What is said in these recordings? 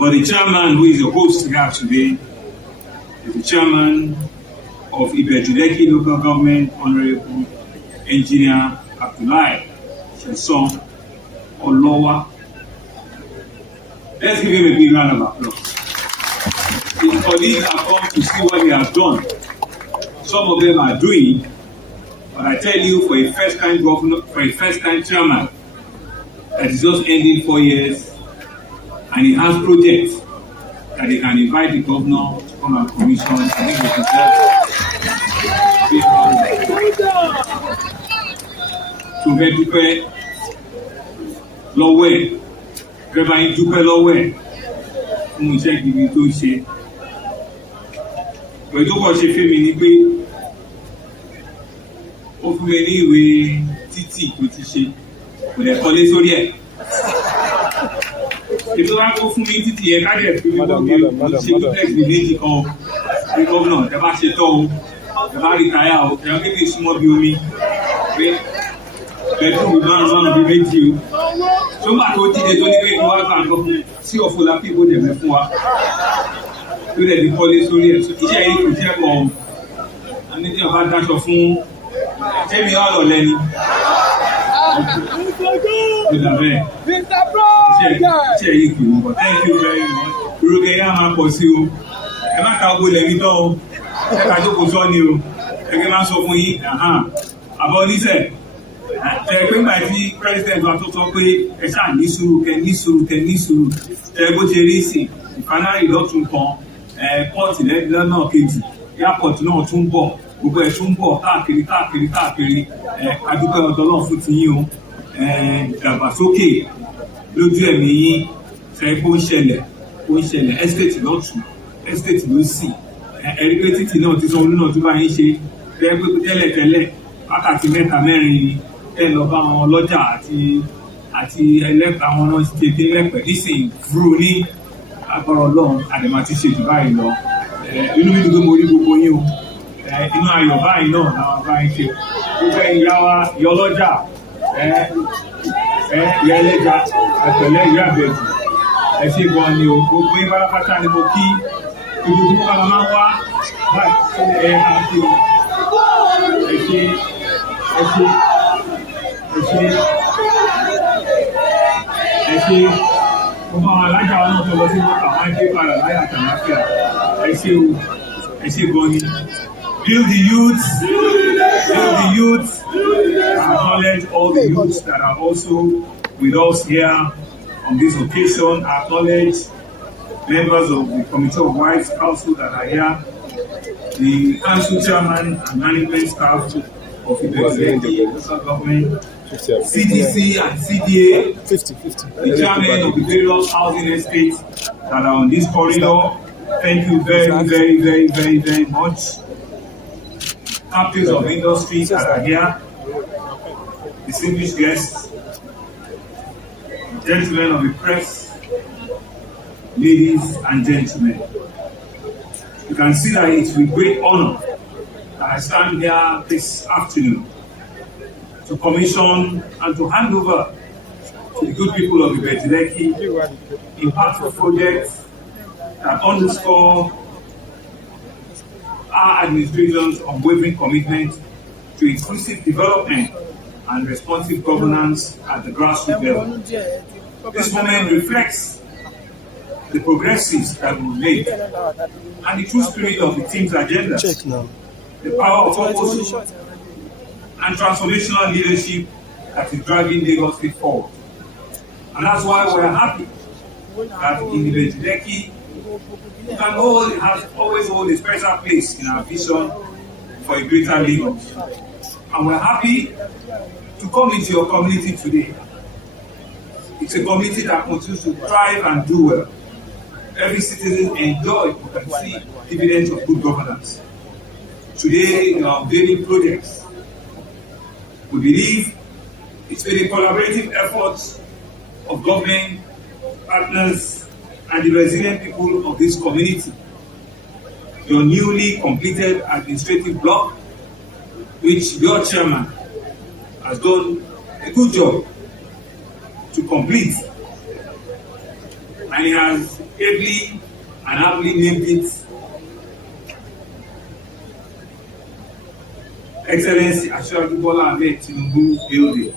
But the chairman who is the host here today is the chairman of Ibeju-Lekki local government, Honorable Engineer Sesan Olowa. Let's give him a big round of applause. His colleagues have come to see what they have done. Some of them are doing, but I tell you, for a first-time governor, for a first-time chairman that is just ending 4 years, and he has projects that they can invite the governor to come and commission. I think we should fẹ́ dúpẹ́ lọ́wọ́ ẹ̀, fẹ́ bá yín dúpẹ́ lọ́wọ́ ẹ̀ fún iṣẹ́ gidi tó ṣe. Pẹ̀lú tó kọ́ ṣe fẹ́ mi ni pé ó fún mi ní ìwé títì tó ti ṣe, kò lè kọ́lé sórí ẹ̀. Ètò wa kó fún mi títì yẹn ká dẹ̀ fi mi gbọ́dọ̀ ṣe dúpẹ́sì méjì kan ní gómìnà ẹ bá ṣe tọ́ o, ẹ bá rí táyà o, ẹ kékeré súnmọ́ bí omi pé bẹ́ẹ̀dúrúmù márùn-ún bí méjì o. Tó bá tó díje tó ní pé kí wọ́n bá nǹkan fún sí ọ̀fọ̀ la pípò dẹ̀mẹ́ fún wa tó dẹ̀ ti kọ́lé sórí ẹ̀. Iṣẹ́ yìí kò jẹ́ kan ní tí wọ́n bá dáṣọ fún Fẹ́mi ọ̀rọ̀ lẹ́ni. Iṣẹ́ yìí kì í wọ́n. Thank you very much. Irúgẹ́ yá máa pọ̀ sí o. Ẹ má ka owó lẹ́ni tán o. Ẹ ká jókòó sọ́ ni o. Ẹgbẹ́ máa ń sọ fún yín. Àbọ̀ oníṣẹ́. Pé nígbà tí president wa tó sọ pé ẹ ṣáà ní sùúrù kẹ ní sùúrù bó ṣe rí sí ìfanárì lọ́tún kan pọ́ọ̀tì lọ́nà kejì airport náà tún bọ̀ gbogbo ẹ̀ tún bọ̀ káàkiri adúpẹ́ ọ̀dọ́ náà fún ti yín o ìdàgbàsókè lójú ẹ̀mí yín ṣe kó ń ṣẹlẹ̀ estate lọ́tún estate lósì ẹ̀rí pé títì náà ti Sanwo-Olu náà tó bá yín ṣe tẹ́lẹ̀ wákàtí 3-4 ẹ lọ bá àwọn ọlọ́jà àti ẹlẹ́pàá àwọn náà ti tètè lẹ́pẹ̀ nísìnyí fúru ní agbára Ọlọ́run àdèmà ti ṣe jù báyìí lọ. Inú mi dùn pé mo rí gbogbo yín o, inú ayọ̀ báyìí náà làwọn báyìí ṣe gbogbo ìyá wa ìyá ọlọ́jà ìyá ẹlẹ́ja àtẹ̀lẹ́ ìyá àbẹ̀jù ẹ ṣe gan ni o, gbogbo yín pátápátá ni mo kí gbogbo tí wọ́n máa ń wá báyìí àti ẹ ṣe gbogbo àwọn alájà wọn náà tó lọ sí mọ́tà wọn á gbé padà láyé àtàláfíà ẹ ṣe gan ni. Build the youth, acknowledge all the youths that are also with us here on this occasion, acknowledge members of the Committee of Wives Council that are here, the council chairman and management staff of Ibeju-Lekki local government, CDC and CDA, the chairman of the various housing estates that are on this corridor. Thank you very much. Captains of industry that are here, distinguished guests, gentlemen of the press, ladies and gentlemen. You can see that it's with great honor that I stand here this afternoon to commission and to hand over to the good people of Ibeju-Lekki impactful projects that underscore our administration's unwavering commitment to inclusive development and responsive governance at the grassroots level. This moment reflects the progresses that we've made and the true spirit of the team's agenda, the power of purpose and transformational leadership that is driving Lagos State forward. And that's why we're happy that in Ibeju-Lekki you can always hold a special place in our vision for a greater Lagos. And we're happy to come into your community today. It's a community that continues to thrive and do well. Every citizen enjoys or can see dividends of good governance. Today, in our unveiling projects, we believe it's been a collaborative effort of government, partners, and the resilient people of this community. Your newly completed administrative block, which your chairman has done a good job to complete, and he has ably and aptly named it Excellency Asiwaju Bola Ahmed Tinubu Building.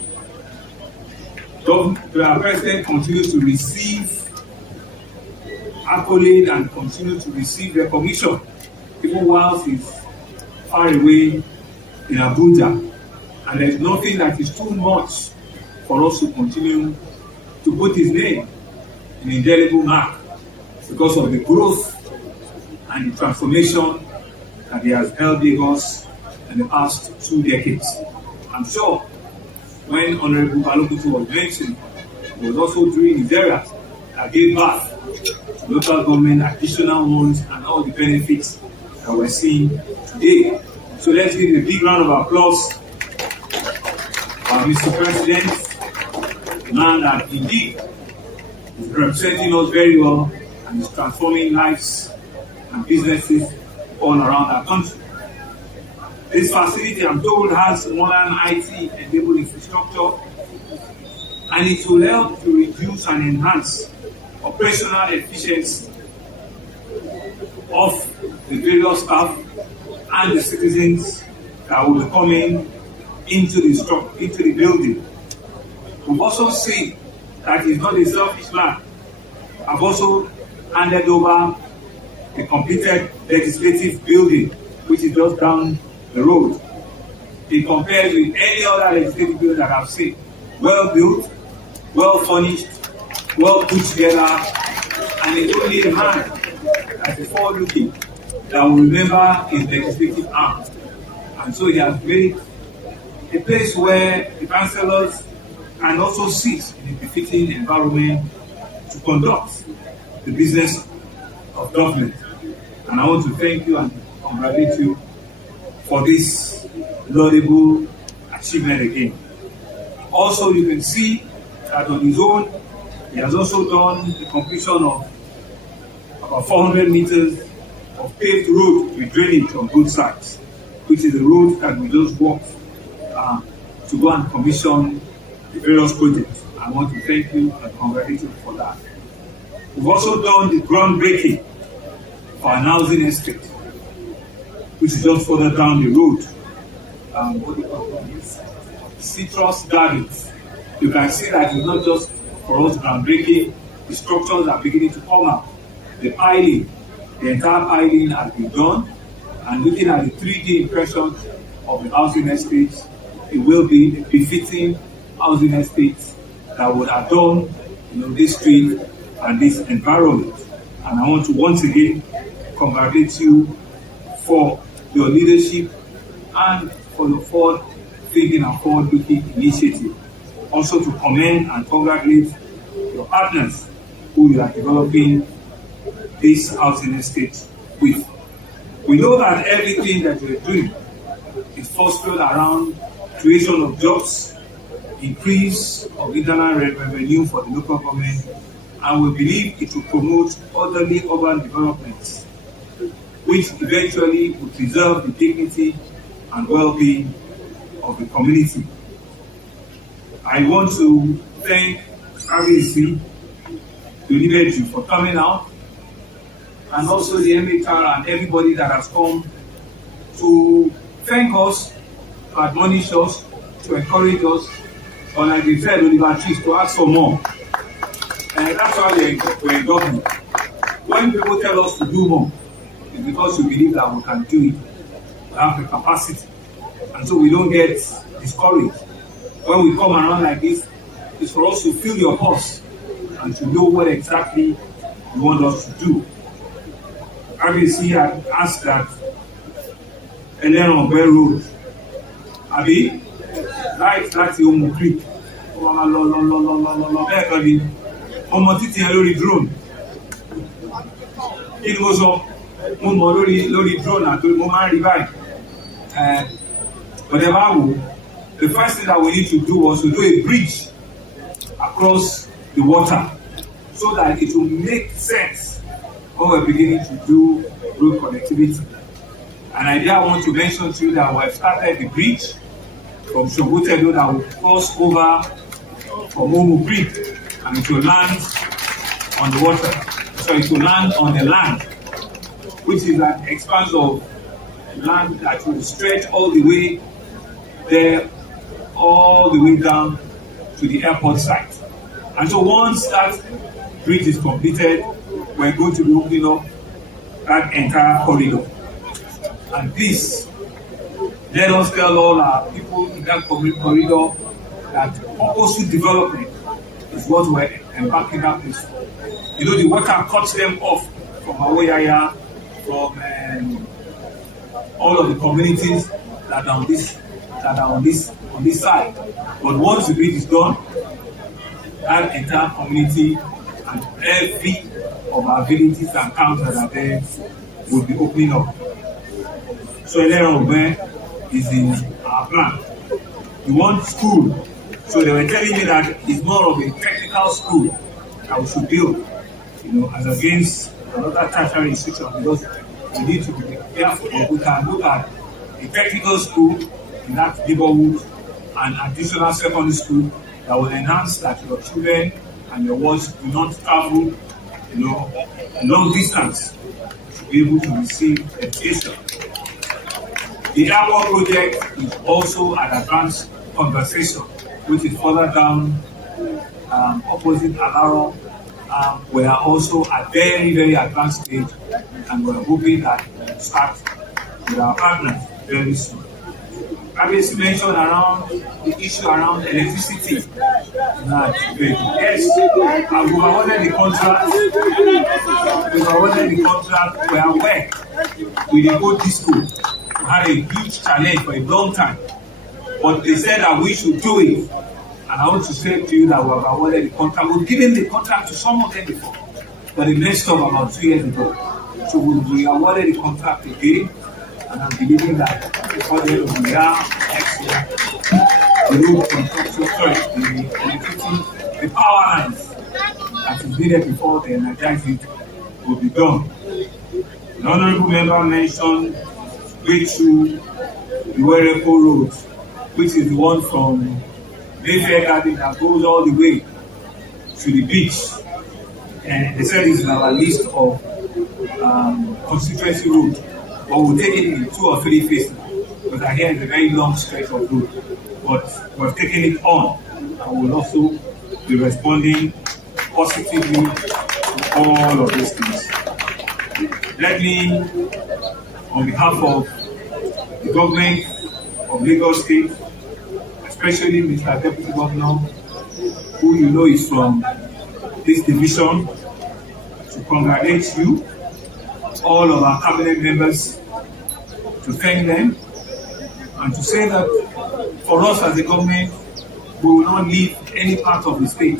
The President continues to receive accolade and continue to receive recognition even whilst he's far away in Abuja. And there's nothing that is too much for us to continue to put his name in indelible mark because of the growth and the transformation that he has held Lagos in the past 2 decades. I'm sure when Honorable Balogutu was mentioned, it was also during his era that gave birth to local government, additional ones, and all the benefits that we're seeing today. So let's give a big round of applause for Mr. President, the man that indeed is representing us very well and is transforming lives and businesses all around our country. This facility, I'm told, has modern IT-enabled infrastructure, and it will help to reduce and enhance operational efficiency of the various staff and the citizens that will be coming into the building. We've also seen that he's not a selfish man. I've also handed over the completed legislative building, which is just down the road. It compares with any other legislative building that I've seen. Well built, well furnished, well put together, and it's only a man that is forward-looking that will remember his legislative arm. And so he has made a place where the councillors can also sit in a befitting environment to conduct the business of government. And I want to thank you and congratulate you for this laudable achievement again. Also, you can see that on his own, he has also done the completion of about 400 meters of paved road with drainage on both sides, which is the road that we just walked to go and commission the various projects. I want to thank you and congratulate you for that. We've also done the groundbreaking for an housing estate, which is just further down the road. What do you call this? Citrus gardens. You can see that it's not just for us groundbreaking, the structures are beginning to come out. The piling, the entire piling has been done, and looking at the 3D impressions of the housing estates, it will be a befitting housing estates that would adorn, this street and this environment. And I want to once again congratulate you for your leadership and for the forward-thinking and forward-looking initiative. Also to commend and congratulate your partners who you are developing this housing estate with. We know that everything that we're doing is focused around creation of jobs, increase of internal revenue for the local government, and we believe it will promote orderly urban development, which eventually will preserve the dignity and well-being of the community. I want to thank RBC, the Ibeju for coming out, and also the MHR and everybody that has come to thank us, to admonish us, to encourage us, or like we said, to ask for more. And that's why we're in government. When people tell us to do more, it's because we believe that we can do it. We have the capacity. And so we don't get discouraged. When we come around like this, it's for us to feel your pulse and to know what exactly you want us to do. RBC had asked that Enr Road, Abi, right, that's the Omo Creek. Ọmọ títí ẹ lórí drone. Kí ni mo sọ? Mo mọ lórí drone àti mo máa ń rí báyìí. Whatever, the first thing that we need to do was to do a bridge across the water so that it will make sense when we're beginning to do road connectivity. And I want to mention to you that we have started the bridge from Sanwo-Olu that will cross over from Omo Creek, and it will land on the water, sorry, to land on the land, which is an expanse of land that will stretch all the way there, all the way down to the airport site. And so once that bridge is completed, we're going to be opening up that entire corridor. And please, let us tell all our people in that corridor that purposeful development is what we're embarking that place for. You know, the water cuts them off from Awoyaya, from all of the communities that are on this side. But once the bridge is done, that entire community and every of our villages and towns that are there will be opening up. So Enr is in our plan. We want school. So they were telling me that it's more of a technical school that we should build, as against another tertiary institution, because we need to be careful. But we can look at a technical school in that neighborhood and additional secondary school that will enhance that your children and your wards do not travel, a long distance to be able to receive education. The airport project is also an advanced conversation, which is further down opposite Alaro. We are also at very, very advanced stage, and we're hoping that we'll start with our partners very soon. I mentioned around the issue around electricity. Yes, we've awarded the contract. We are aware with the old disco. We had a huge challenge for a long time, but they said that we should do it. And I want to say to you that we have awarded the contract. We've given the contract to some of them before, but the next of about 2 years ago. So we awarded the contract again, and I'm believing that before the end of the year, next year, the road construction, the power lines that is needed before they energize it will be done. The honorable member mentioned Ibeju-Lekki Road, which is the one from Mayfair Garden that goes all the way to the beach. And they said it's in our list of constituency road, but we'll take it in 2 or 3 phases, because I hear it's a very long stretch of road. But we're taking it on, and we'll also be responding positively to all of these things. Let me, on behalf of the government of Lagos State, especially Mr. Deputy Governor, who you know is from this division, to congratulate you, all of our cabinet members, to thank them, and to say that for us as a government, we will not leave any part of the state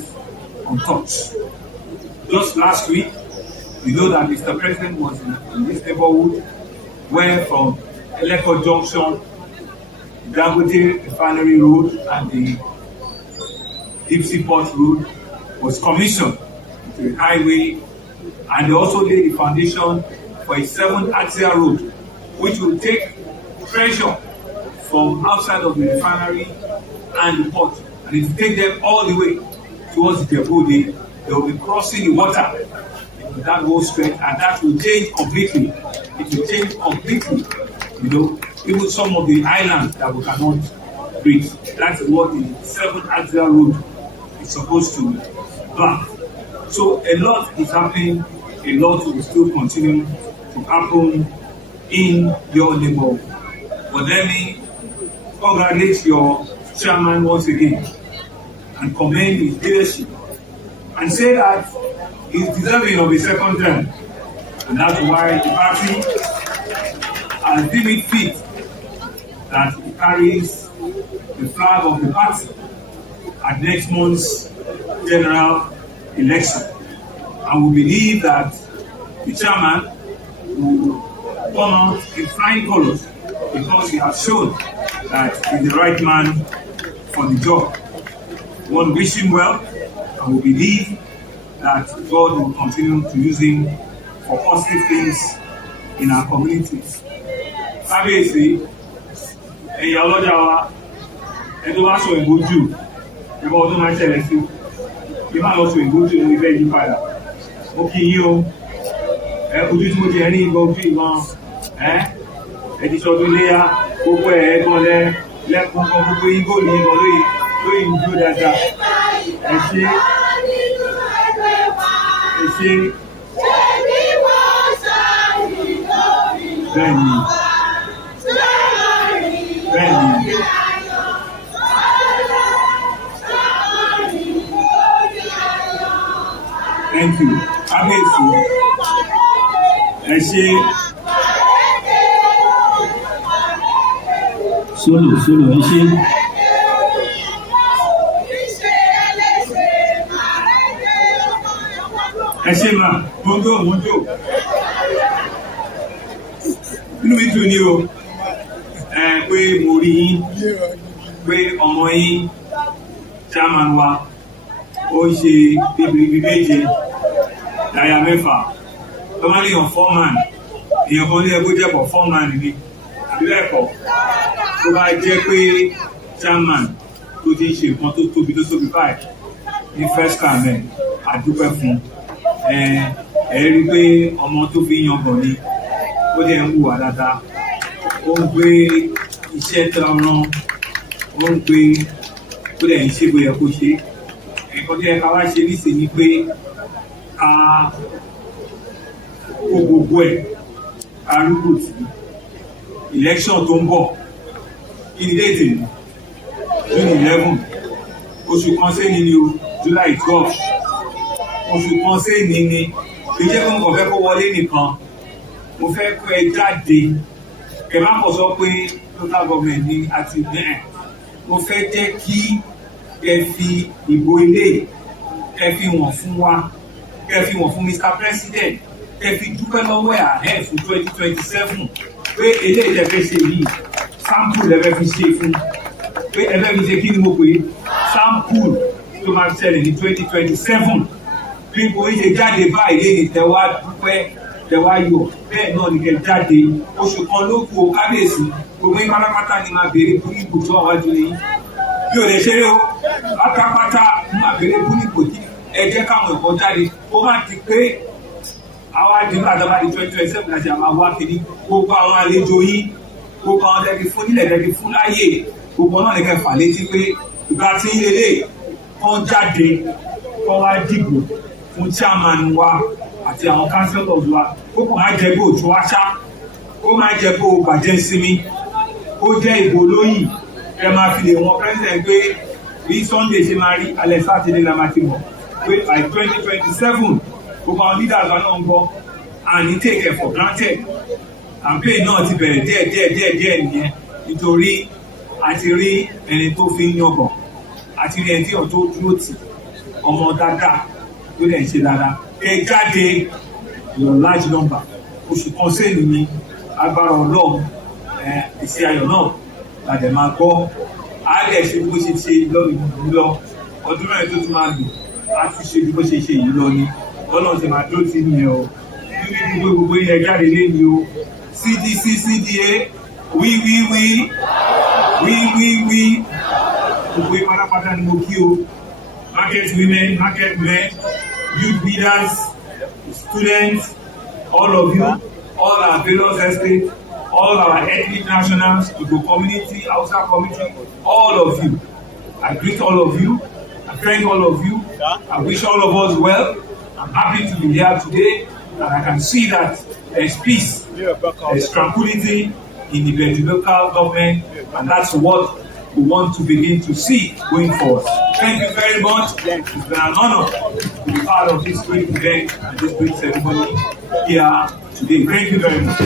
untouched. Just last week, you know that Mr. President was in this neighborhood, where from Eleko Junction, Dangote Refinery Road and the Deep Sea Port Road was commissioned to the highway, and they also laid the foundation for a 7-axial road, which will take pressure from outside of the refinery and the port, and it will take them all the way towards the depot. They will be crossing the water in that whole stretch, and that will change completely. It will change completely, even some of the islands that we cannot reach. That's what the 7-axial road is supposed to block. So a lot is happening, a lot will still continue to happen in your neighborhood. But let me congratulate your chairman once again and commend his leadership and say that he's deserving of a second term. And that's why the party has deemed it fit that he carries the flag of the party at next month's general election. And we believe that the chairman will come out in flying colors, because he has shown that he's the right man for the job. We want to wish him well, and we believe that God will continue to use him for positive things in our communities. Kábíyèsí, ẹ̀yin ọlọ́jà wa, ẹni tó bá sọ ìgbójú, ẹ̀kọ́ ọdún máa ń ṣẹlẹ̀ sí, bí máa lọ sọ ìgbójú ní ilé yí padà. mo kì í yín o ojú tí mo ti rí ìgbà ojú ìgbọ̀n ẹ ti sọdún léyà gbogbo ẹ̀ gan lẹ́kùn kan gbogbo igbó ní ìgbọ̀n lóyìn ń dúró dáadáa ẹ ṣe bẹ́ẹ̀ni thank you kábíyèsí ẹ ṣe. solo ẹ ṣe. ẹ ṣe mà mọ́jó inú mi dùn ní o pé mo rí yín pé ọmọ yín chairman wa ó ń ṣe bíbí méje láyà mẹ́fà tó máa ń yàn foreman èèyàn kan ní ẹgbẹ́ jẹ́pọ̀ foreman ni àbí bẹ́ẹ̀ kọ́ tó bá jẹ́ pé chairman tó ti ń ṣe nǹkan tó tóbi báyìí ní first time ẹ̀ àdúpẹ́ fún ẹ rí i pé ọmọ tó fi yan bọ̀ ni ó dẹ̀ ń hùwà dáadáa ó ń gbé iṣẹ́ tó rán ó ń gbé ó dẹ̀ ń ṣe bóyá kó ṣe nǹkan tó yẹ ká wá ṣe nísìnyí ni pé ká kó gbogbo ẹ̀ ká rúgbò sí election tó ń bọ̀ kí ni déètì June 11 oṣù kan sẹ́ni ni o July 12 oṣù kan sẹ́ni ni kì í jẹ́ kó nǹkan fẹ́ kó wọlé nìkan mo fẹ́ kó ẹ jáde kẹ má kọ sọ pé local government ni àti bẹ́ẹ̀ mo fẹ́ jẹ́ kí kẹ fi ìbò ilé kẹ fi wọ̀n fún wa kẹ fi wọ̀n fún Mr. President kẹ fi dúpẹ́ lọ́wọ́ ẹ̀ àhẹ́ fún 2027 pé eléyìí lẹ fẹ́ ṣe yìí sample lẹ fẹ́ fi ṣe fún pé ẹ fẹ́ fi ṣe kí ni mo pè é sample tó máa ṣẹlẹ̀ ní 2027 bí kò ń ṣe jáde báyìí lẹ́yìn tẹ́wá dúpẹ́ tẹ́wá yọ̀ bẹ́ẹ̀ náà ni kẹ́ jáde oṣù kan ló kù ó kábíyèsí gbogbo yín pátápátá ni máa béèrè fún ipò tó àwájú ni bí ò lè ṣeré o pátápátá ni máa béèrè fún ipò tí ẹ jẹ́ káwọn ẹ̀kọ́ jáde ó má ti pé àwa àdìgbò àdàbà di 2027 láti àwọn àwọn akéde gbogbo àwọn àlejò yín gbogbo àwọn tẹ́kí fún nílẹ̀ tẹ́kí fún láyè gbogbo náà ní kẹ́ fà létí pé ìgbà tí ń lélẹ̀ kán jáde kán wá dìbò fún chairman wa àti àwọn councillors wa kókò má jẹ́ bó tó wáṣá kó má jẹ́ bó bàjẹ́ sinmi ó jẹ́ ìbò lóyìn ẹ máa fi lè wọn president pé bí Sunday ṣe máa rí alẹ́ Saturday la máa ti mọ̀ pé by 2027 gbogbo àwọn leaders wa náà ń gbọ́ and he take it for granted campaign náà ti bẹ̀rẹ̀ díẹ̀ nìyẹn nítorí a ti rí ẹni tó fi ń yangàn a ti rí ẹni tí ọ̀ tó dúró tì ọmọ dáadáa tó lè ṣe dáadáa ẹ jáde your large number oṣù kan sẹ́yìn ní agbára Ọlọ́run èsì ayọ̀ náà la dẹ̀ máa gbọ́ á lẹ̀ ṣe bó ṣe ṣe lọ́rùn lọ ọdún mẹ́rin tó tún máa lò á tún ṣe bó ṣe ṣe yìí lọ ni Ọlọ́run ti máa dúró sí nìyẹn o nínú gbogbo ilẹ̀ jáde lẹ́yìn o CDC CDA wí gbogbo pátápátá ni mo kí o market women market men youth leaders students all of you all our various estates all our ethnic nationals Igbo community Hausa community all of you I greet all of you I thank all of you I wish all of us well I'm happy to be here today and I can see that there's peace there's tranquility in the local government and that's what we want to begin to see going forward. Thank you very much. It's been an honor to be part of this great event and this great ceremony here today. Thank you very much.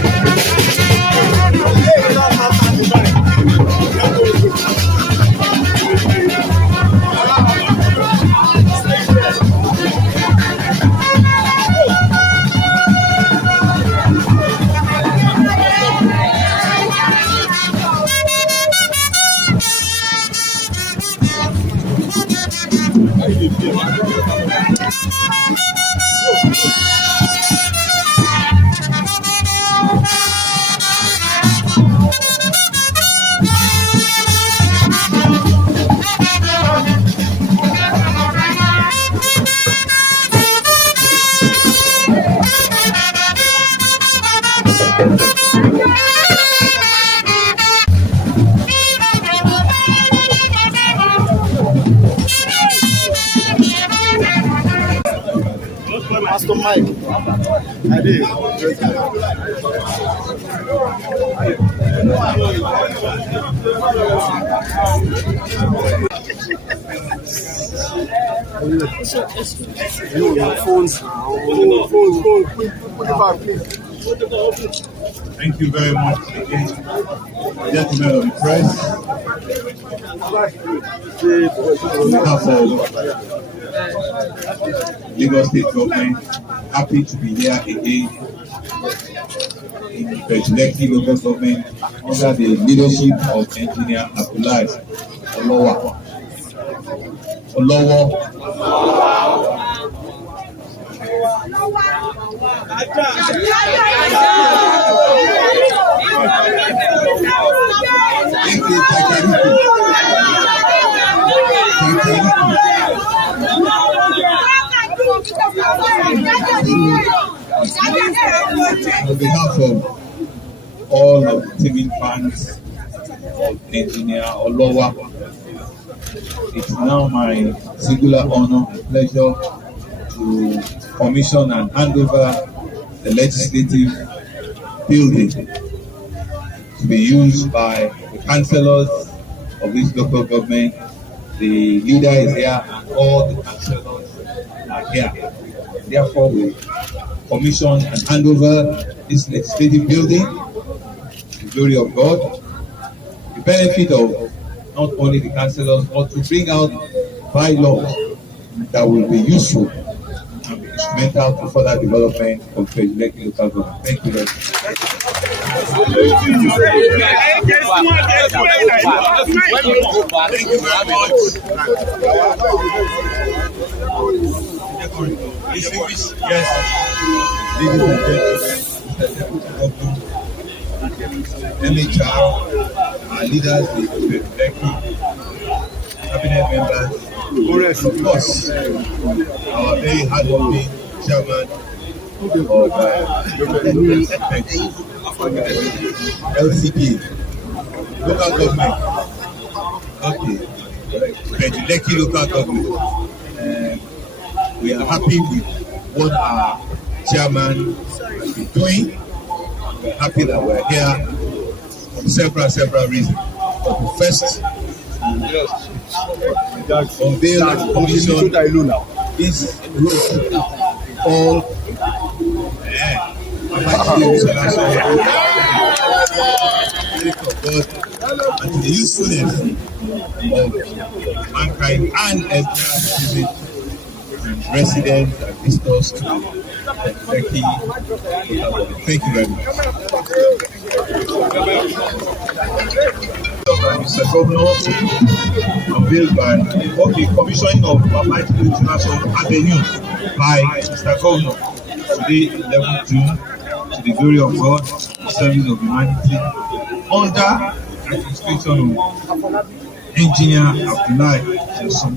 Pastor Mike. I did. Phones. Put it back, please. Thank you very much again, gentlemen of the press. On behalf of Lagos State Government, happy to be here again in Ibeju-Lekki local government under the leadership of Engineer Olowa. On behalf of all of the teaming fans of Engineer Olowa, it's now my singular honor and pleasure to commission and hand over the legislative building to be used by the councillors of this local government. The leader is here and all the councillors are here. Therefore, we commission and hand over this legislative building to the glory of God, the benefit of not only the councillors, but to bring out bylaws that will be useful and be instrumental to further development of the Ibeju-Lekki local government. Thank you very much. Thank you very much. Yes, ladies and gentlemen, MHR, our leaders, the Ibeju-Lekki cabinet members, of course, our very hardworking chairman of LCP, local government, okay, Ibeju-Lekki local government. We are happy with what our chairman has been doing. We're happy that we're here for several reasons. But first, unveil and commission this road all and to the usefulness of mankind and every citizen, residents and visitors to Lekki. Thank you very much. Mr. Governor, unveiled by the commissioning of Babajide International Avenue by Mr. Governor today, 11 June, to the glory of God, the service of humanity, under the administration of Engineer Sesan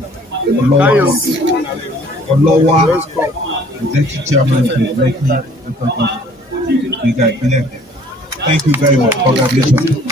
Olowa, Executive Chairman of the Lekki local government. Thank you very much. Congratulations.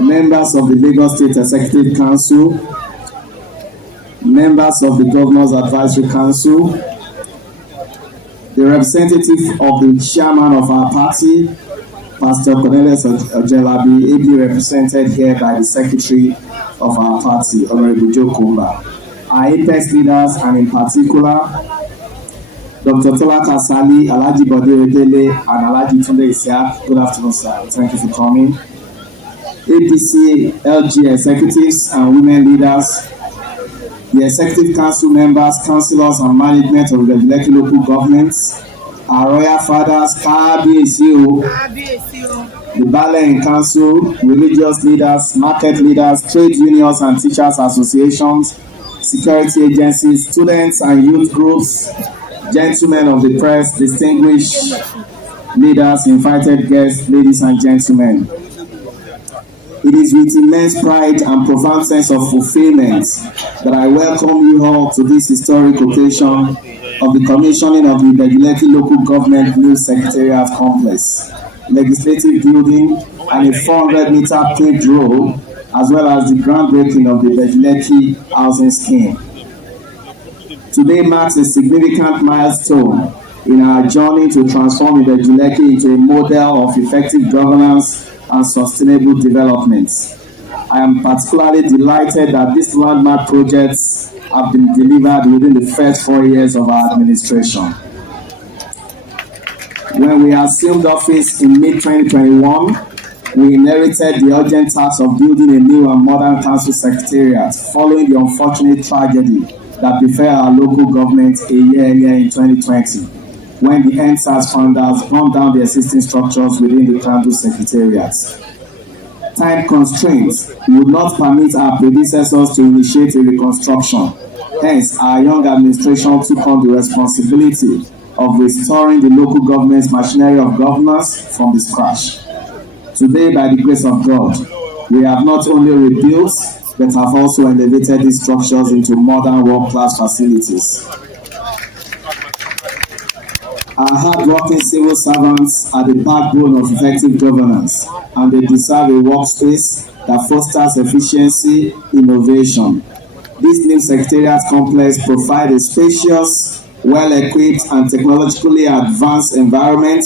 Members of the Lagos State Executive Council, members of the Governor's Advisory Council, the representative of the chairman of our party, Pastor Cornelius Ojelabi, ably represented here by the secretary of our party, Honorable Joe Kumba, our apex leaders, and in particular, Dr. Tola Kasali, Alhaji Bode Redele, and Alhaji Tunde Isiaq. Good afternoon, sir. Thank you for coming. APC, LG executives and women leaders, the executive council members, councillors, and management of the Ibeju-Lekki local governments, our royal fathers, KBSU, the Ballet Council, religious leaders, market leaders, trade unions and teachers associations, security agencies, students and youth groups, gentlemen of the press, distinguished leaders, invited guests, ladies and gentlemen. It is with immense pride and profound sense of fulfillment that I welcome you all to this historic occasion of the commissioning of the Ibeju-Lekki Local Government New Secretariat Complex, Legislative Building, and a 400-meter paved road, as well as the groundbreaking of the Ibeju-Lekki Housing Scheme. Today marks a significant milestone in our journey to transform Ibeju-Lekki into a model of effective governance and sustainable development. I am particularly delighted that these landmark projects have been delivered within the first 4 years of our administration. When we assumed office in mid-2021, we inherited the urgent task of building a new and modern council secretariat following the unfortunate tragedy that befell our local government a year earlier in 2020, when the NSAS founders burned down the existing structures within the council secretariats. Time constraints would not permit our predecessors to initiate a reconstruction. Hence, our young administration took on the responsibility of restoring the local government's machinery of governance from the scratch. Today, by the grace of God, we have not only rebuilt, but have also elevated these structures into modern world-class facilities. Our hard-working civil servants are the backbone of effective governance, and they deserve a workspace that fosters efficiency, innovation. This new secretariat complex provides a spacious, well-equipped, and technologically advanced environment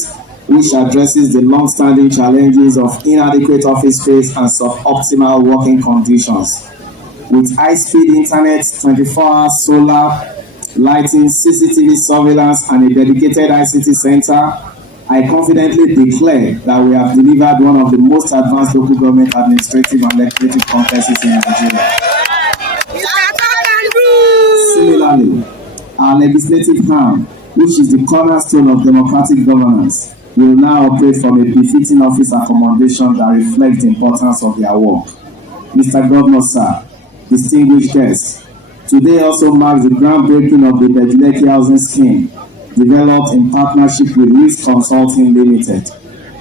which addresses the long-standing challenges of inadequate office space and suboptimal working conditions. With high-speed internet, 24-hour solar, lighting, CCTV surveillance, and a dedicated ICT center, I confidently declare that we have delivered one of the most advanced local government administrative and legislative complexes in Nigeria. Similarly, our legislative arm, which is the cornerstone of democratic governance, will now operate from a befitting office accommodation that reflects the importance of their work. Mr. Governor, sir, distinguished guests. Today also marks the groundbreaking of the Ibeju-Lekki Housing Scheme, developed in partnership with Risk Consulting Limited.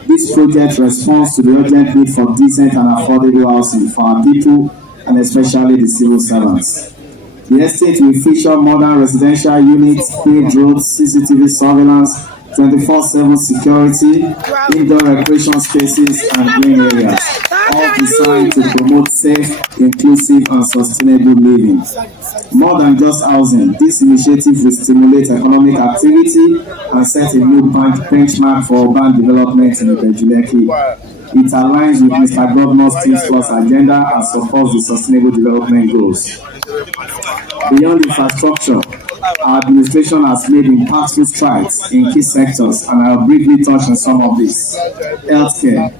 This project responds to the urgent need for decent and affordable housing for our people and especially the civil servants. The estate will feature modern residential units, paved roads, CCTV surveillance, 24/7 security, indoor recreation spaces, and green areas, all designed to promote safe, inclusive, and sustainable living. More than just housing, this initiative will stimulate economic activity and set a new benchmark for urban development in Ibeju-Lekki. It aligns with Mr. Governor's Teams Plus agenda and supports the sustainable development goals. Beyond infrastructure, our administration has made impactful strides in key sectors, and I will briefly touch on some of these. Healthcare.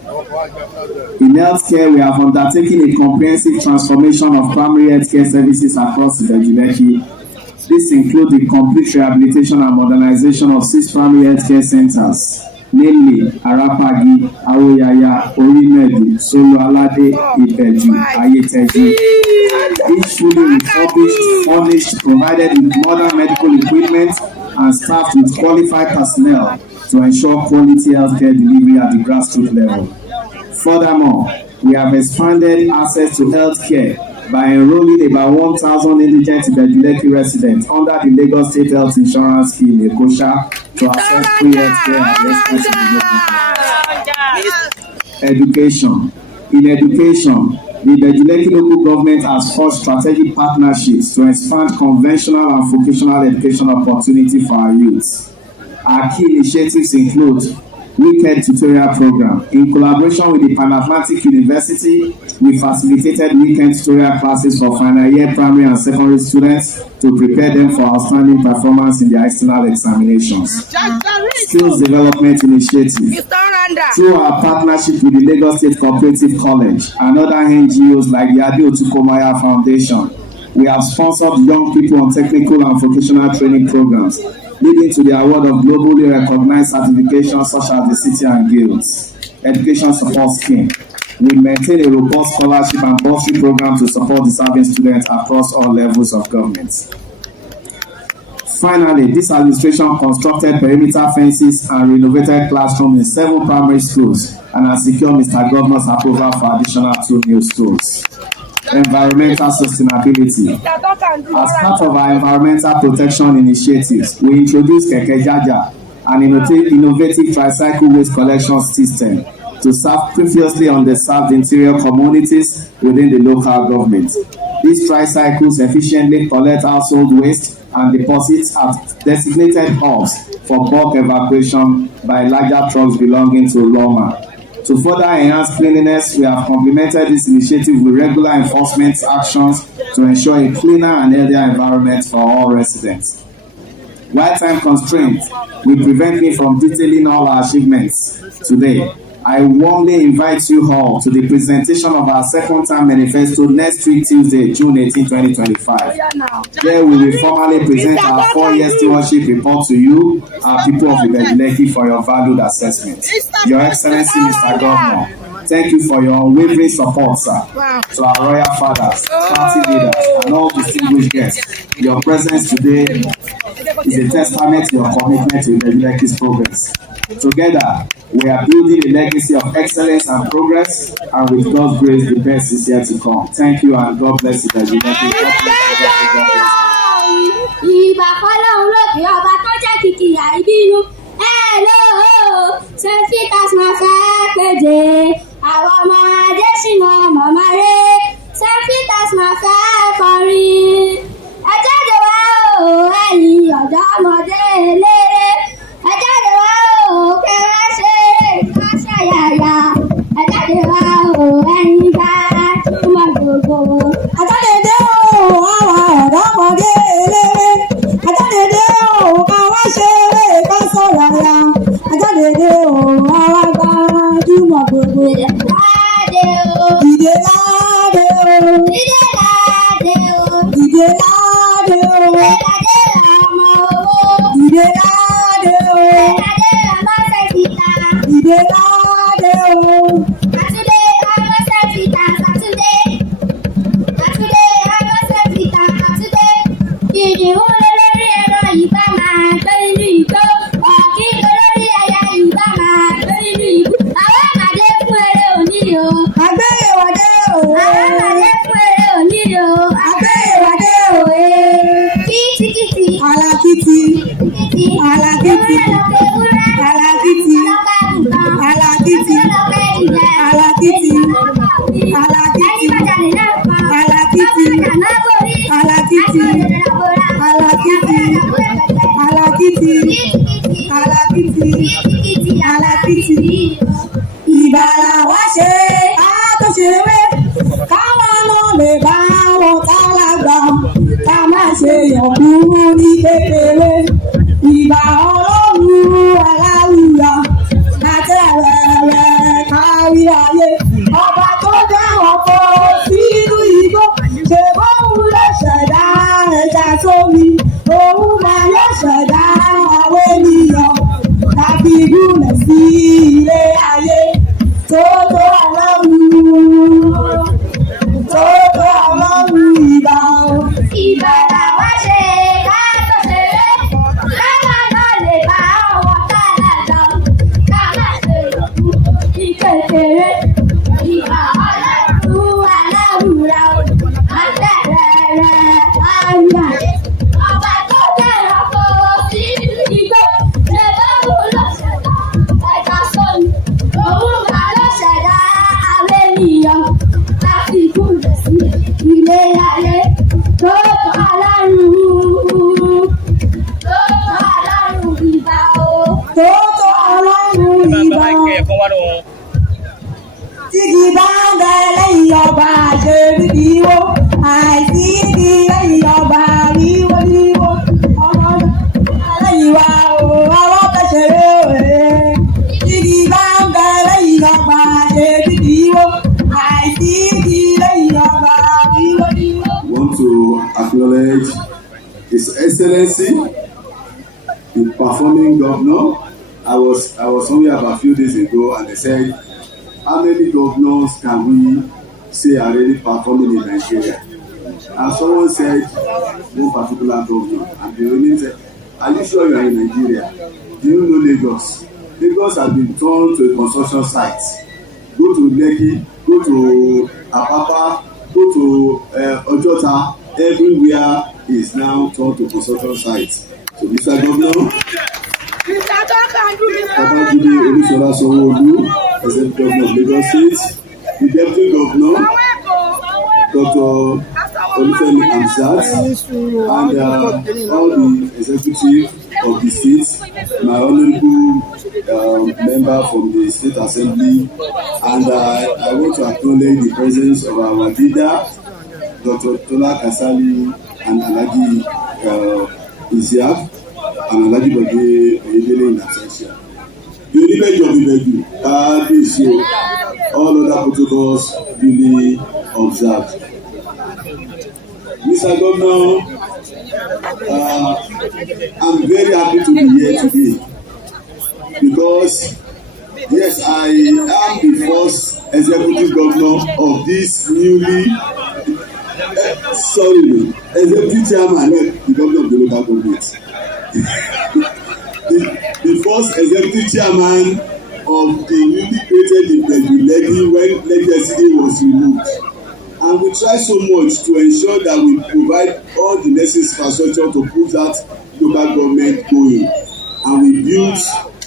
In healthcare, we have undertaken a comprehensive transformation of primary healthcare services across Ibeju-Lekki. This includes the complete rehabilitation and modernization of 6 primary healthcare centers, namely Arapagi, Awoyaya, Orimedi, Solo-Alade, Ibeju, Ayeteju. Each fully refurbished, furnished, provided with modern medical equipment, and staffed with qualified personnel to ensure quality healthcare delivery at the grassroots level. Furthermore, we have expanded access to healthcare by enrolling about 1,000 indigent Ibeju-Lekki residents under the Lagos State Health Insurance Scheme, ECOSHA, to access free healthcare at responsible. Education. In education, the Ibeju-Lekki local government has forged strategic partnerships to expand conventional and vocational education opportunities for our youths. Our key initiatives include Weekend Tutorial Program. In collaboration with the Pan-Atlantic University, we facilitated weekend tutorial classes for final year primary and secondary students to prepare them for outstanding performance in their external examinations. Skills Development Initiative. Through our partnership with the Lagos State Cooperative College and other NGOs like the Ade Otukomaya Foundation, we have sponsored young people on technical and vocational training programs, leading to the award of globally recognized certifications such as the City and Guilds. Education Support Scheme. We maintain a robust scholarship and bursary program to support deserving students across all levels of government. Finally, this administration constructed perimeter fences and renovated classrooms in 7 primary schools and has secured Mr. Governor's approval for additional 2 new schools. Environmental sustainability. As part of our environmental protection initiatives, we introduced Keke Jaja, an innovative tricycle waste collection system to serve previously underserved interior communities within the local government. These tricycles efficiently collect household waste and deposit at designated hubs for bulk evacuation by larger trucks belonging to Loma. To further enhance cleanliness, we have complemented this initiative with regular enforcement actions to ensure a cleaner and healthier environment for all residents. While time constraints will prevent me from detailing all our achievements today, I warmly invite you all to the presentation of our second-term manifesto next week, Tuesday, June 18, 2025. There we will formally present our 4-year stewardship report to you, our people of Ibeju-Lekki, for your valued assessment. Your Excellency, Mr. Governor, thank you for your unwavering support, sir. To our royal fathers, party leaders, and all distinguished guests, your presence today is a testament to your commitment to Ibeju-Lekki's progress. Together, we are building a legacy of excellence and progress, and with God's grace, the best is yet to come. Thank you, and God bless you. Ìbà fọlọ́run lókè ọba tó jẹ́ kìkì àìbínú. Hello, St. Peter's máa fẹ́ péde. Àwọn ọmọ Adésínà màmá rẹ̀. St. Peter's máa fẹ́ kọrin. Ẹ jáde wá o, ẹ̀yin ọ̀dọ́mọdé eléré. Ẹ jáde wá o, kẹrẹ ṣe ká ṣàyàyà. Ẹ jáde wá o, ẹ̀yin bá túmọ̀ gbogbo. Ẹ jáde dé o, àwọn ọ̀dọ́mọdé eléré. Ẹ jáde dé o, káwá ṣeré ká ṣàyàyà. Ẹ jáde dé o, àwọn bá túmọ̀ gbogbo. Láde o, dìde láde o, dìde láde o, dìde láde o, dìde láde ọmọ owó, dìde láde o, dìde láde ọmọ sẹ́fìtà, dìde láde o. Àtúndé ọmọ sẹ́fìtà, àtúndé ọmọ Ìbàrà wá ṣe àtúnṣe káwọn náà lè bá wọn tálágbà ká má ṣe yọ̀kúrú ní kékeré. Ìbà Ọlọ́run aláwùrà látẹ̀rẹ̀rẹ̀ kárí ayé. Ọba tó dá ọkọ̀ sínú igbó ṣe bóun lè ṣẹ̀dá ẹja sómi. Òun máa lè ṣẹ̀dá àwọn ènìyàn tàbí gúnlẹ̀ sí ilé ayé. Tótó Ọlọ́run, tótó Ọlọ́run ìbà o. Ìbà làwa ṣe ká tó ṣeré, káwa náà lè bá àwọn tálágbà ká má ṣe yọ̀kú ní kékeré. Ìbà Ọlọ́run aláwùrà o, àtẹ̀rẹ̀rẹ̀ àríyá. Ọba tó dẹ̀rọ̀ kó sínú igbó, ṣe bóun ló ṣẹ̀dá ẹja sómi. Òun máa ló ṣẹ̀dá àwọn ènìyàn láti gúnlẹ̀ sí ilé ayé. Tótó Ọlọ́run, tótó Ọlọ́run ìbà o. Tótó Ọlọ́run ìbà o. Tígi bá ń bẹ lẹ́yìn ọba àṣebíbí wo, àìsí igi lẹ́yìn ọba ríwóríwó. Ọmọ lẹ́yìn wa o, ọwọ́ kẹsẹ̀rẹ́ òwe. Tígi bá ń bẹ lẹ́yìn ọba àṣebíbí wo, àìsí igi lẹ́yìn ọba ríwóríwó. I want to acknowledge His Excellency, the performing governor. I was somewhere about a few days ago, and they said, how many governors can we say are really performing in Nigeria? And someone said, one particular governor, and the women said, are you sure you are in Nigeria? Do you know Lagos? Lagos has been turned to a construction site. Go to Lekki, go to Apapa, go to Ojota, everywhere is now turned to construction sites. So, Mr. Governor, Babajide Sanwo-Olu, Executive Governor of Lagos State, the Deputy Governor, Dr. Olufemi Hamzat, and all the executive of the state, my honorable member from the State Assembly, and I want to acknowledge the presence of our leader, Dr. Tola Kasali, and Alhaji Isiaq, and Alhaji Bade Oyedele in absentia. The Ibeju of Ibeju, all other protocols duly observed. Mr. Governor, I'm very happy to be here today because, yes, I am the first executive governor of this newly, executive chairman, the governor of the local government. the first executive chairman of the newly created Ibeju-Lekki when Lekki was removed. And we try so much to ensure that we provide all the necessary infrastructure to put that local government going. And we built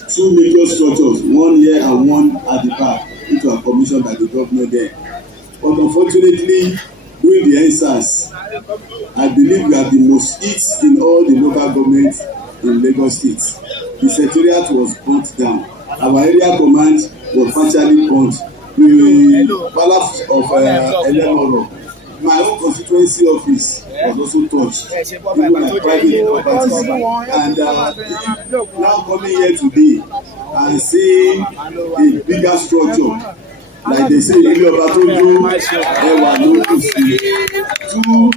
two major structures, one here and one at the back, which were commissioned by the governor there. But unfortunately, during the EndSARS, I believe we have the most hits in all the local governments in Lagos State. The secretariat was burnt down. Our area command was partially burnt. The palace of Engr, my own constituency office was also touched, even my private property. And now coming here today and seeing a bigger structure, like they say, Ilé Ọba tó jó ẹwà ló kù sí. 2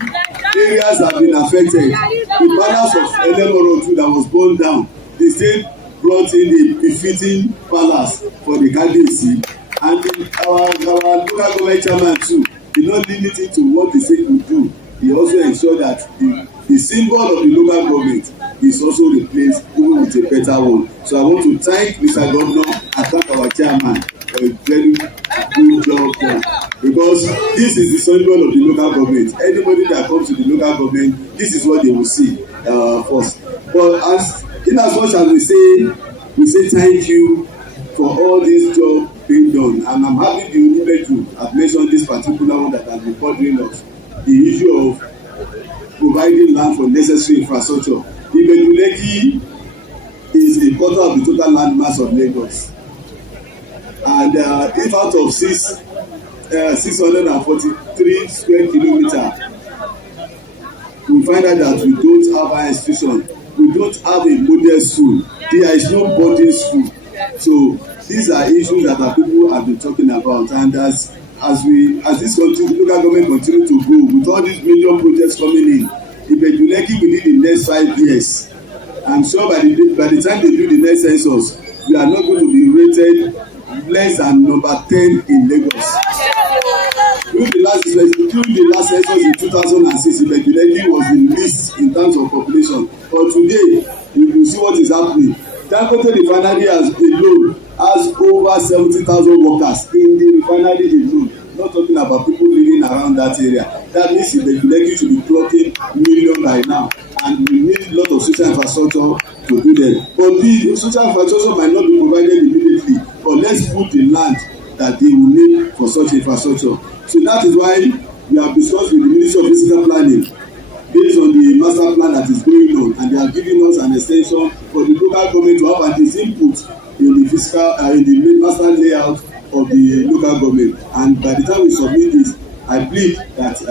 areas have been affected. The palace of Engr too that was burned down, the state brought in a befitting palace for the candidacy. And our local government chairman too did not limit it to what the state would do. He also ensured that the symbol of the local government is also replaced even with a better one. So I want to thank Mr. Governor and thank our chairman for a very good job done. Because this is the symbol of the local government. Anybody that comes to the local government, this is what they will see first. But as in as much as we say thank you for all this job being done, and I'm happy the Ibeju have mentioned this particular one that has been bothering us, the issue of providing land for necessary infrastructure. Ibeju-Lekki is a quarter of the total land mass of Lagos, and if out of 643 square kilometers, we find out that we don't have an institution, we don't have a model school, there is no boarding school. So these are issues that our people have been talking about, and as this country, local government continue to grow with all these major projects coming in, Ibeju-Lekki within the next 5 years, I'm sure by the time they do the next census, we are not going to be rated less than number 10 in Lagos. During the last census in 2006, Ibeju-Lekki was the least in terms of population. But today, you will see what is happening. Dangote refinery alone has over 70,000 workers in the refinery alone. Not talking about people living around that area. That means Ibeju-Lekki should be clocking million by now, and we need a lot of social infrastructure to do that. But the social infrastructure might not be provided immediately, but let's put the land that they will need for such infrastructure. So that is why we have discussed with the Ministry of Physical Planning based on the master plan that is going on, and they are giving us an extension for the local government to have an input in the master layout of the local government. And by the time we submit this, I believe that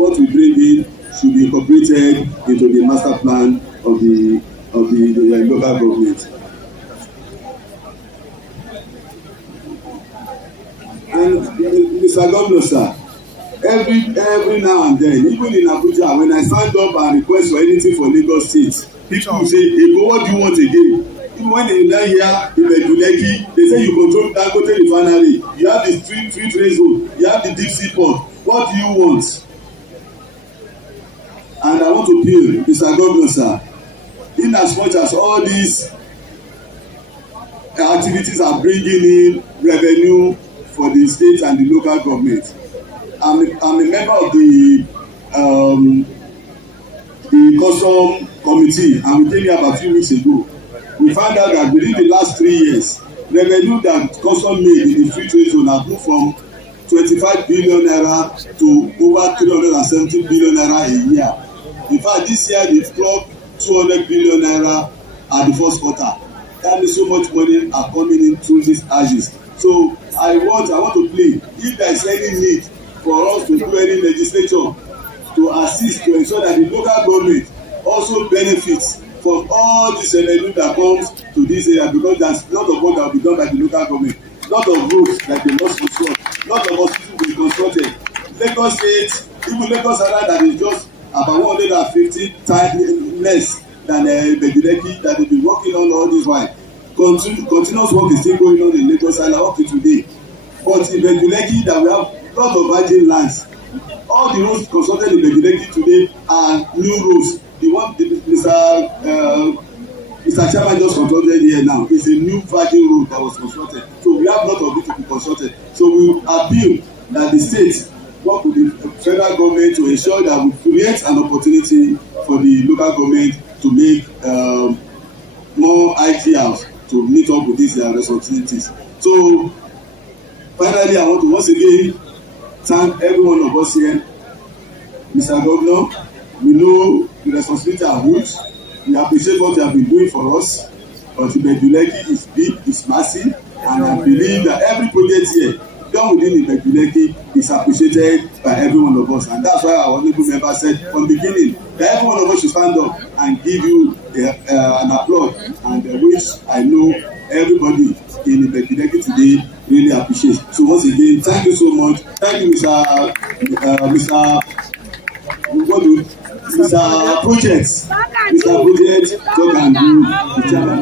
what we bring in should be incorporated into the master plan of the local government. And Mr. Governor, sir, every now and then, even in Abuja, when I stand up and request for anything for Lagos State, people will say, "Ego, what do you want again?" Even when they now hear Ibeju-Lekki, they say you control Dangote refinery, you have the free trade zone, you have the deep sea port. What do you want? And I want to appeal, Mr. Governor, sir, in as much as all these activities are bringing in revenue for the state and the local government, I'm a member of the custom committee, and we came here about 3 weeks ago. We found out that within the last 3 years, revenue that custom made in the free trade zone has moved from 25 billion naira to over 370 billion naira a year. In fact, this year they clocked 200 billion naira at the first quarter. That means so much money are coming in through these ashes. So I want to plead, if there is any need for us to do any legislation to assist to ensure that the local government also benefits from all this revenue that comes to this area, because there's a lot of work that will be done by the local government, a lot of roads that they must construct, a lot of hospitals will be constructed. Lagos State, even Lagos Island, that is just about 150 times less than Ibeju-Lekki, that they've been working on all this while. Continuous work is still going on in Lagos Island up to today. But Ibeju-Lekki, that we have a lot of virgin lands. All the roads constructed in Ibeju-Lekki today are new roads. The one Mr. Chairman just constructed here now is a new virgin road that was constructed. So we have a lot of it to be constructed. So we appeal that the state work with the federal government to ensure that we create an opportunity for the local government to make more IT house to meet up with these responsibilities. So finally, I want to once again thank every one of us here. Mr. Governor, we know the responsibility are huge. We appreciate what you have been doing for us. But Ibeju-Lekki is big, it's massive, and I believe that every project here done within Ibeju-Lekki is appreciated by every one of us. And that's why our honorable member said from the beginning that every one of us should stand up and give you an applause, and which I know everybody in Ibeju-Lekki today really appreciates. So once again, thank you so much. Thank you, Mr. Project, talk and do the chairman.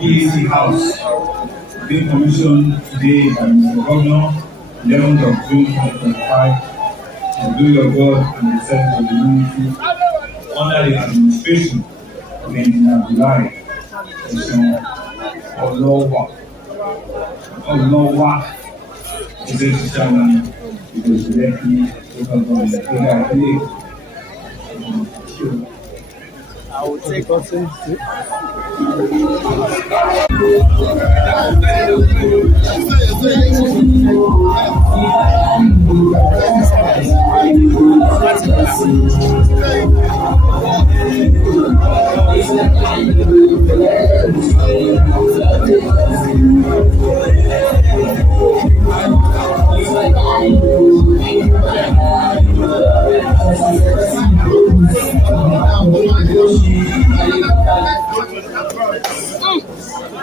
Easy House being commissioned today by Mr. Governor, 11th of June 2025, to do your God and the service of the community under the administration of the Engineer Sesan Olowa is the chairman Ibeju-Lekki local government. I will take something.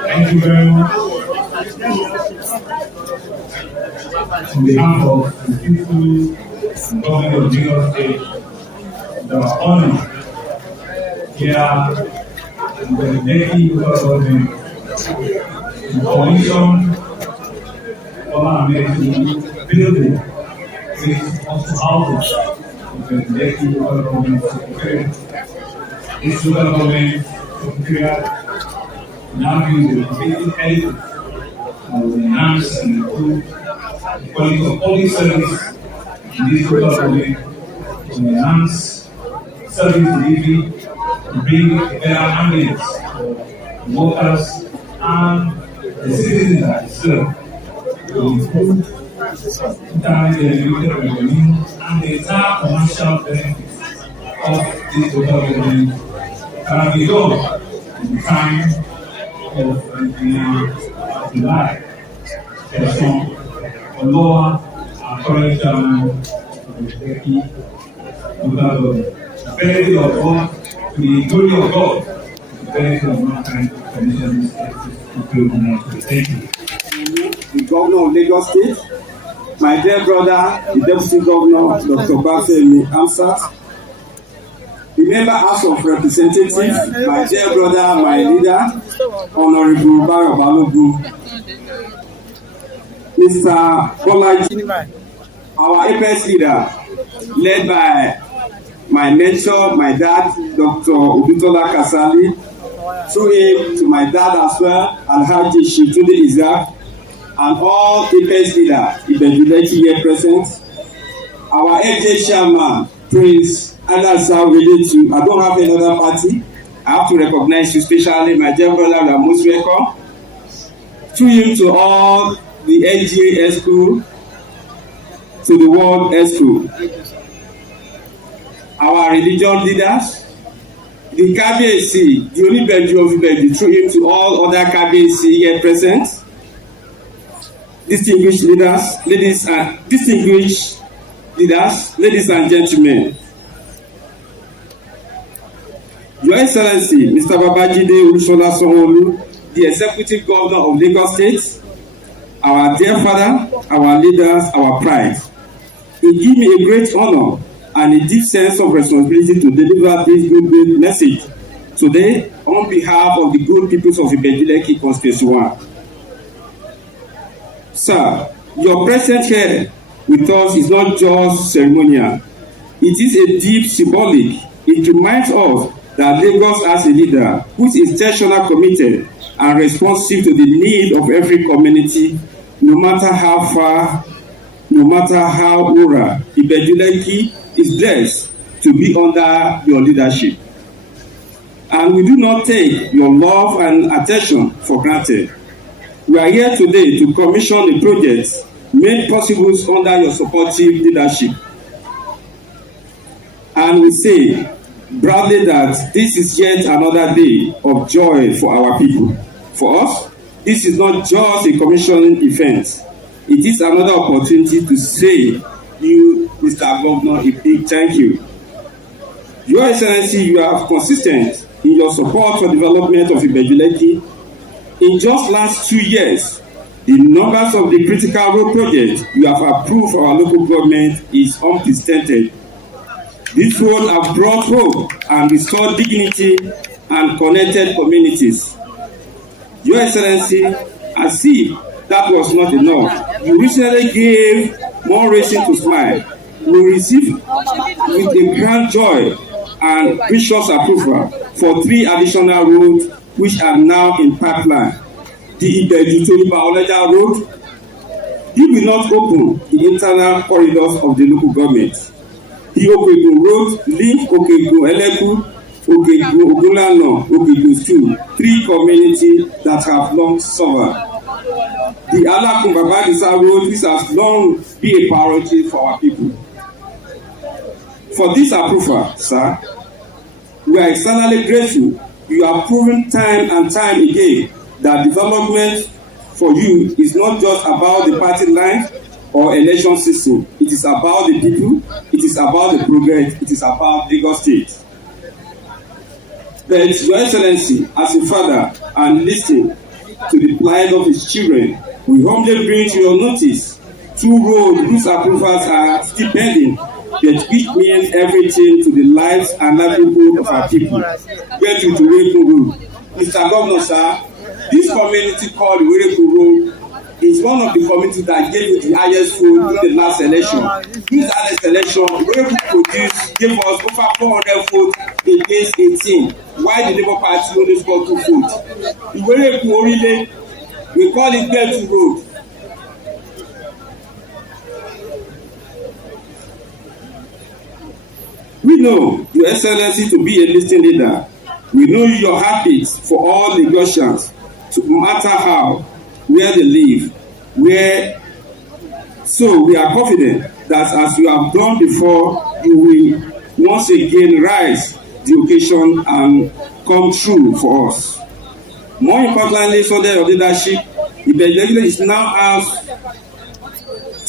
Thank you very much. On behalf of the people and government of Lagos State, we are honored here in the Lekki local government to commission building which also houses the Lekki local government secretariat. This local government secretariat now use the completed elements of the enhance and improve the quality of public service in this local government to enhance service delivery, to bring a better ambience for the workers and the citizens that serve, to improve internet generated revenue and the entire commercial benefits of this local government can be done in the time of July. Sesan Olowa, our current chairman of the Lekki local government. The benefit of God, to the glory of God, the benefit of mankind, conditions to build more. Thank you. The governor of Lagos State, my dear brother, the deputy governor, Dr. Bafemi Amsat, the member House of Representatives, my dear brother, my leader, Honorable Babajide, Mr. Bolaji, our APS leader, led by my mentor, my dad, Dr. Obitola Kasali, through him to my dad as well, Alhaji Shitunde Isaac, and all APS leaders, Ibeju-Lekki here present, our FJ chairman, Prince Sanwo-Olu. I don't have another party. I have to recognize you, especially my dear brother, you are most welcome. Through him to all the NGA school, to the world school. Our religious leaders, the KBC, the Ibeju of Ibeju, through him to all other KBC here present. Distinguished leaders, ladies and gentlemen. Your Excellency, Mr. Babajide Sanwo-Olu, the Executive Governor of Lagos State, our dear father, our leaders, our pride. It gives me a great honor and a deep sense of responsibility to deliver this good message today on behalf of the good peoples of Ibeju-Lekki Constituency 1. Sir, your presence here with us is not just ceremonial. It is a deep symbolic. It reminds us that Lagos has a leader who is intentional, committed, and responsive to the need of every community, no matter how far, no matter how rural. Ibeju-Lekki is blessed to be under your leadership. And we do not take your love and attention for granted. We are here today to commission a project made possible under your supportive leadership. And we say proudly that this is yet another day of joy for our people. For us, this is not just a commissioning event. It is another opportunity to say you, Mr. Governor, a big thank you. Your Excellency, you are consistent in your support for development of Ibeju-Lekki. In just last 2 years, the numbers of the critical road projects you have approved for our local government is unprecedented. These roads have brought hope and restored dignity and connected communities. Your Excellency, as if that was not enough, you recently gave more reason to smile. We received with a grand joy and gracious approval for 3 additional roads which are now in pipeline. The Ibeju-Lekki Housing Road, He will not open the internal corridors of the local government. The Okego Road link Okego Eleku, Okego Ogunlana, Okego 2, 3 communities that have long suffered. The Alakun Babajide Road, this has long been a priority for our people. For this approval, sir, we are eternally grateful. You have proven time and time again that development for you is not just about the party line or election system. It is about the people, it is about the progress, it is about Lagos State. But Your Excellency, as a father and listening to the plight of his children, we humbly bring to your notice 2 roads whose approvals are still pending, but which means everything to the lives and livelihood of our people. Get you to Iwerekun Road. Mr. Governor, sir, this community called Iwerekun Road is one of the communities that gave you the highest vote in the last election. This last election, Iwerekun produced gave us over 400 votes against 18. Why the Labour Party only scored 2 votes? Iwerekun Orile, we call it Ibeju Road. We know Your Excellency to be a listening leader. We know your habits for all Lagosians, no matter how, where they live, so we are confident that as you have done before, you will once again rise the occasion and come true for us. More importantly, so that your leadership, Ibeju-Lekki is now has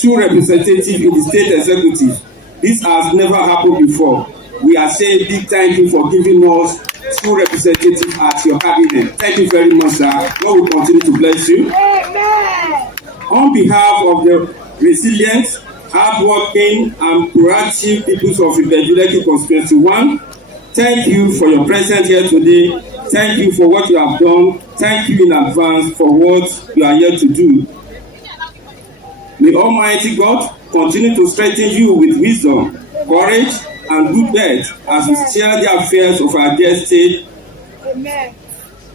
2 representatives in the state executive. This has never happened before. We are saying big thank you for giving us 2 representatives at your cabinet. Thank you very much, sir. God will continue to bless you. Amen. On behalf of the resilient, hardworking, and proactive peoples of Ibeju-Lekki Constituency 1, thank you for your presence here today. Thank you for what you have done. Thank you in advance for what you are here to do. May Almighty God continue to strengthen you with wisdom, courage, and good health as you steer the affairs of our dear state. Amen.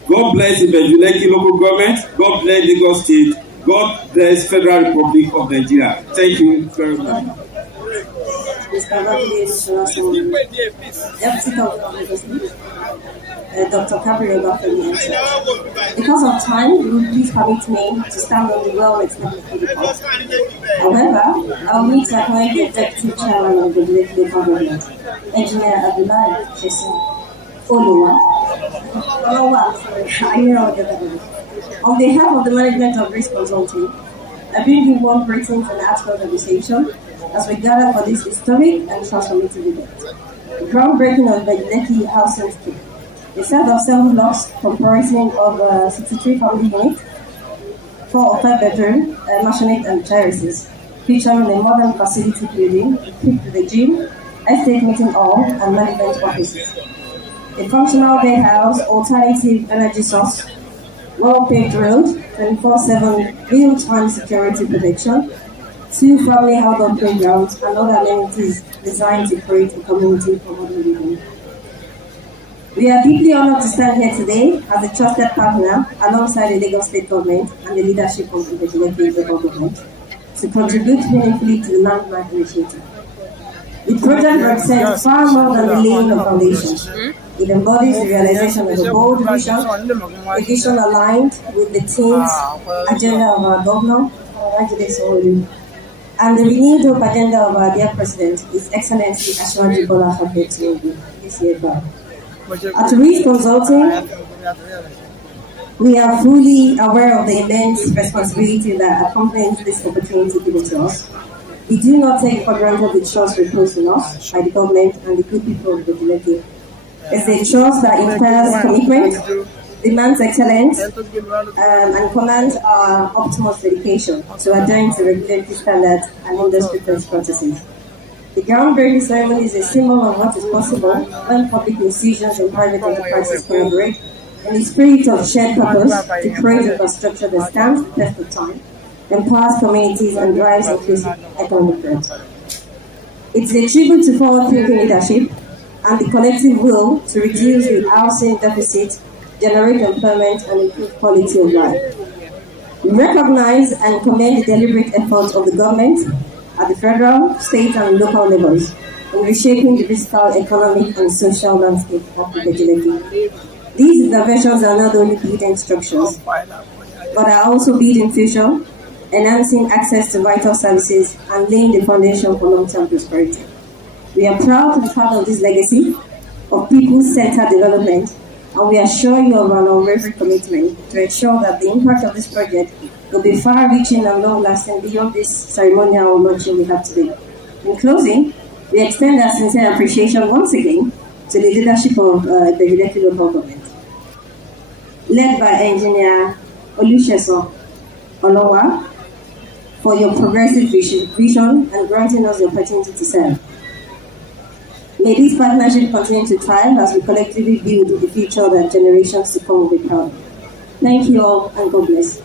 God bless Ibeju-Lekki local government. God bless Lagos State. God bless Federal Republic of Nigeria. Thank you very much. Mr. Dr. Gabriel Bafemi. Because of time, you will please permit me to stand on the well-respected protocol. However, I will need to appoint the Executive Chairman of the Ibeju-Lekki Government, Engineer Sesan Olowa. On behalf of the management of Risk Consulting, I bring you warm greetings and heartfelt appreciation as we gather for this historic and transformative event. The groundbreaking of the Ibeju-Lekki Housing Scheme, a set of 7 blocks comprising of 63 family units, 4 or 5 bedroom, maisonette and terraces, featuring a modern facility building equipped with a gym, estate meeting hall, and management offices. A functional warehouse, alternative energy source, well-paved road, 24/7 real-time security protection, 2 family outdoor playgrounds, and other amenities designed to create a community for modern living. We are deeply honored to stand here today as a trusted partner alongside the Lagos State Government and the leadership of the Ibeju-Lekki Government to contribute meaningfully to the landmark initiative. The project represents far more than the laying of foundations. It embodies the realization of a bold vision, a vision aligned with the team's agenda of our governor, Babajide Sanwo-Olu, and the renewed hope agenda of our dear President, His Excellency Asiwaju Bola Ahmed Tinubu, this year. At Risk Consulting, we are fully aware of the immense responsibility that accompanies this opportunity given to us. We do not take for granted the trust reposed in us by the government and the good people of Ibeju-Lekki. It's a trust that inspires commitment, demands excellence, and commands our utmost dedication to adhering to regulatory standards and industry best practices. The groundbreaking ceremony is a symbol of what is possible when public institutions and private enterprises collaborate in the spirit of shared purpose to create infrastructure that stands the test of time, empowers communities, and drives inclusive economic growth. It's a tribute to forward-thinking leadership and the collective will to reduce the housing deficit, generate employment, and improve quality of life. We recognize and commend the deliberate efforts of the government at the federal, state, and local levels in reshaping the physical, economic, and social landscape of Ibeju-Lekki. These interventions are not only building structures, but are also building future, enhancing access to vital services, and laying the foundation for long-term prosperity. We are proud to be part of this legacy of people-centered development, and we assure you of an unwavering commitment to ensure that the impact of this project will be far-reaching and long-lasting beyond this ceremonial launching we have today. In closing, we extend our sincere appreciation once again to the leadership of Ibeju-Lekki local government, led by Engineer Sesan Olowa, for your progressive vision and granting us the opportunity to serve. May this partnership continue to thrive as we collectively build the future that generations to come will be proud of. Thank you all, and God bless.